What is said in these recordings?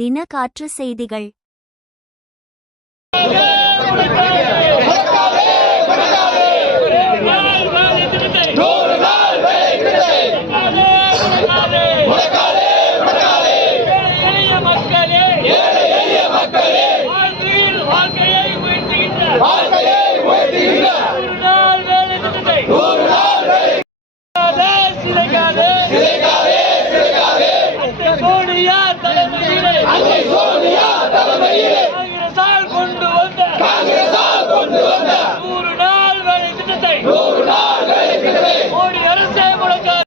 தின காற்று செய்திகள் நூறு அன்னை சோனியா தலைமையிலே காங்கிரசால் கொண்டு வந்த காங்கிரசால் கொண்டு வந்த நூறு நாள் வேலை திட்டத்தை நூறு நாள் வேலை திட்டத்தை மோடி அரசே முடக்காது.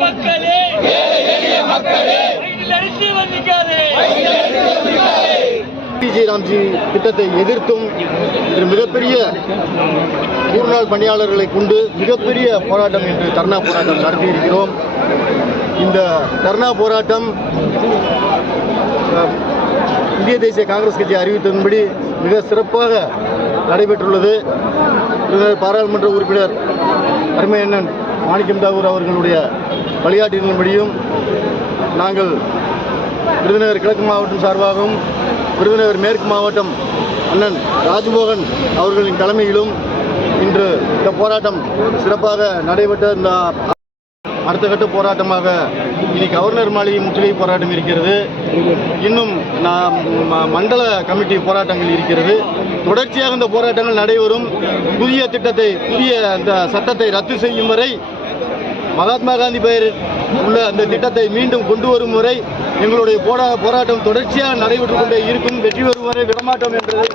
மக்களே. மக்களே. அடித்து வந்திக்காதே பிஜே ராம்ஜி திட்டத்தை எதிர்த்தும் மிகப்பெரிய நூறு நாள் பணியாளர்களை கொண்டு மிகப்பெரிய போராட்டம் என்று தர்ணா போராட்டம் நடத்தியிருக்கிறோம். இந்த தர்ணா போராட்டம் இந்திய தேசிய காங்கிரஸ் கட்சி அறிவித்ததன்படி மிக சிறப்பாக நடைபெற்றுள்ளது. பாராளுமன்ற உறுப்பினர் அருமையண்ணன் மாணிக்கம் தாகூர் அவர்களுடைய வழிகாட்டின்படியும் நாங்கள் விருதுநகர் கிழக்கு மாவட்டம் சார்பாகவும் விருதுநகர் மேற்கு மாவட்டம் அண்ணன் ராஜ்மோகன் அவர்களின் தலைமையிலும் இன்று இந்த போராட்டம் சிறப்பாக நடைபெற்ற இந்த அடுத்த கட்ட போராட்டமாக இனி கவர்னர் மாளிகை முற்றுகை போராட்டம் இருக்கிறது. இன்னும் நான் ம- மண்டல கமிட்டி போராட்டங்கள் இருக்கிறது. தொடர்ச்சியாக இந்த போராட்டங்கள் நடைபெறும். புதிய திட்டத்தை புதிய அந்த சட்டத்தை ரத்து செய்யும் வரை மகாத்மா காந்தி பெயர் உள்ள அந்த திட்டத்தை மீண்டும் கொண்டு வரும் வரை எங்களுடைய போரா போராட்டம் தொடர்ச்சியாக நடைபெற்று கொண்டே இருக்கும். வெற்றி வரும் வரை விடமாட்டோம் என்றதை